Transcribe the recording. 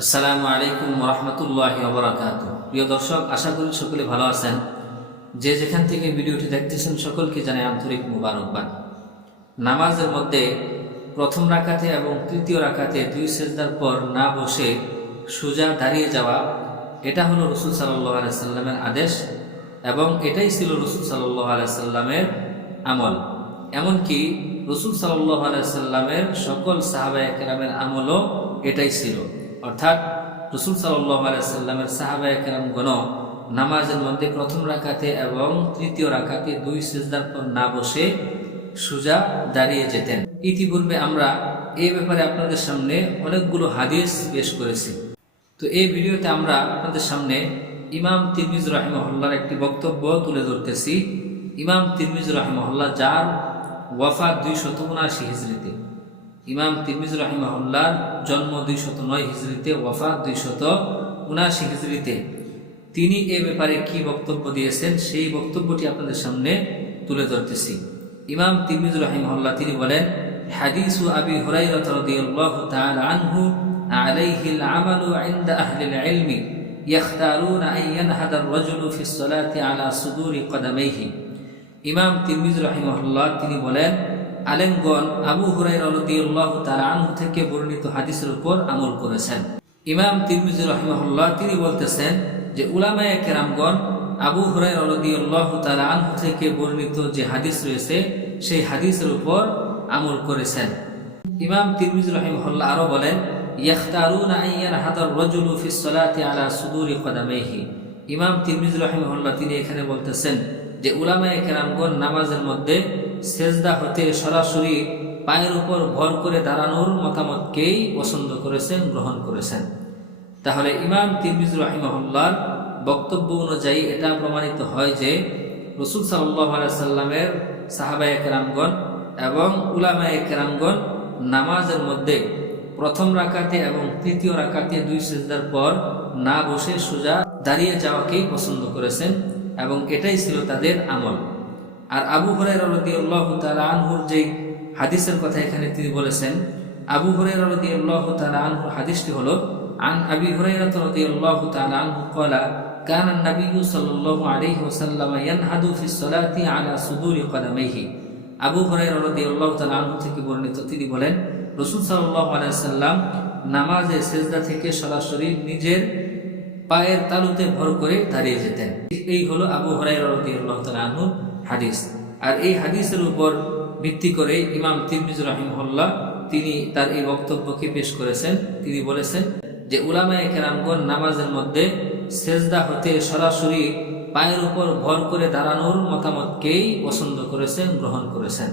আসসালামু আলাইকুম ওয়া রাহমাতুল্লাহি ওয়া বারাকাতুহু। প্রিয় দর্শক, আশা করি সকলে ভালো আছেন। যে যেখান থেকে ভিডিওটি দেখতেছেন সকলকে জানাই আন্তরিক মুবারকবাদ। নামাজের মধ্যে প্রথম রাকাতে এবং তৃতীয় রাকাতে দুই সেজদার পর না বসে সোজা দাঁড়িয়ে যাওয়া, এটা হলো রাসূল সাল্লাল্লাহু আলাইহি সাল্লামের আদেশ এবং এটাই ছিল রাসূল সাল্লাল্লাহু আলাইহি সাল্লামের আমল। এমনকি রাসূল সাল্লাল্লাহু আলাইহি সাল্লামের সকল সাহাবায়ে কেরামের আমলও এটাই ছিল। অর্থাৎ রাসূল সাল্লাল্লাহু আলাইহি সাল্লামের সাহাবায়ে কেরামগণ নামাজের মধ্যে প্রথম রাকাতে এবং তৃতীয় রাকাতে দুই সিজদার পর না বসে সোজা দাঁড়িয়ে যেতেন। ইতিপূর্বে আমরা এই ব্যাপারে আপনাদের সামনে অনেকগুলো হাদিস পেশ করেছি। তো এই ভিডিওতে আমরা আপনাদের সামনে ইমাম তিরমিজি রাহিমাহুল্লাহর একটি বক্তব্য তুলে ধরতেছি। ইমাম তিরমিজি রাহিমাহুল্লাহ, যার ওয়াফাত 279 হিজরিতে, ইমাম তিরমিজি রাহিমাহুল্লাহর জন্ম 209 হিজরিতে, ওয়াফাত 279 হিজরিতে, তিনি এ ব্যাপারে কি বক্তব্য দিয়েছেন সেই বক্তব্যটি আপনাদের সামনে তুলে ধরতেছি। ইমাম তিরমিজি রাহিমাহুল্লাহ তিনি বলেন, হাদিসু আবি হুরায়রা রাদিয়াল্লাহু তাআলা আনহু আলাইহিল আমালু ইনদা আহলিল ইলমি ইয়াখতারুনা আন ইয়ানহাদা আর-রাজুলু ফিস সালাতি আলা সুদুরি কদামাইহি। ইমাম তিরমিজি রাহিমাহুল্লাহ তিনি বলেন, আলেমগণ আবু হুরায়রা রাদিয়াল্লাহু তাআলা আনহু থেকে বর্ণিত হাদিসের উপর আমল করেছেন। ইমাম তিরমিজি রাহিমাহুল্লাহ তিনি বলতেছেন যে উলামায়ে কেরামগণ আবু হুরায়রা রাদিয়াল্লাহু তাআলা আনহু থেকে বর্ণিত যে হাদিস রয়েছে সেই হাদিসের উপর আমল করেছেন। ইমাম তিরমিজি রাহিমাহুল্লাহ আরো বলেন, ইয়াখতারুনা আন ইয়ানহাদা আর-রাজুলু ফিস সালাতি আলা সুদুরি কদামাইহি। ইমাম তিরমিজি রাহিমাহুল্লাহ তিনি এখানে বলতেছেন যে উলামায়ে কেরামগণ নামাজের মধ্যে সেজদা হতে সরাসরি পায়ের উপর ভর করে দাঁড়ানোর মতামতকেই পছন্দ করেছেন, গ্রহণ করেছেন। তাহলে ইমাম তিরমিজি রাহিমাহুল্লাহর বক্তব্য অনুযায়ী এটা প্রমাণিত হয় যে রাসূল সাল্লাল্লাহু আলাইহি সাল্লামের সাহাবায়ে কেরামগণ এবং উলামায়ে কেরামগণ নামাজের মধ্যে প্রথম রাকাতে এবং তৃতীয় রাকাতে দুই সিজদার পর না বসে সোজা দাঁড়িয়ে যাওয়াকেই পছন্দ করেছেন এবং এটাই ছিল তাদের আমল। আর আবু হুরায়রা রাদিয়াল্লাহু তাআলা আনহুর যে হাদিসের কথা এখানে তিনি বলেছেন, আবু হুরায়রা রাদিয়াল্লাহু তাআলা আনহুর হাদিসটি হলো, আন আবি হুরায়রা রাদিয়াল্লাহু তাআলা আনহু ক্বালা কানা আন-নাবিয়্যু সাল্লাল্লাহু আলাইহি ওয়াসাল্লাম ইয়ানহাদু ফিস সালাতি আলা সুদুরি কদামাইহি। আবু হুরায়রা রাদিয়াল্লাহু তাআলা আনহু থেকে বর্ণিত, তিনি বলেন রাসূল সাল্লাল্লাহু আলাইহি ওয়াসাল্লাম নামাজে সিজদা থেকে সরাসরি নিজের পায়ের তালুতে ভর করে দাঁড়িয়ে যেতেন। এই হলো আবু হুরায়রা রাদিয়াল্লাহু তাআলা আনহুর হাদিস। আর এই হাদিসের উপর ভিত্তি করে ইমাম তিরমিজি রাহিমাহুল্লাহ তিনি তার এই বক্তব্যকে পেশ করেছেন। তিনি বলেছেন যে উলামায়ে কেরামগণ নামাজের মধ্যে সেজদা হতে সরাসরি পায়ের উপর ভর করে দাঁড়ানোর মতামতকেই পছন্দ করেছেন, গ্রহণ করেছেন।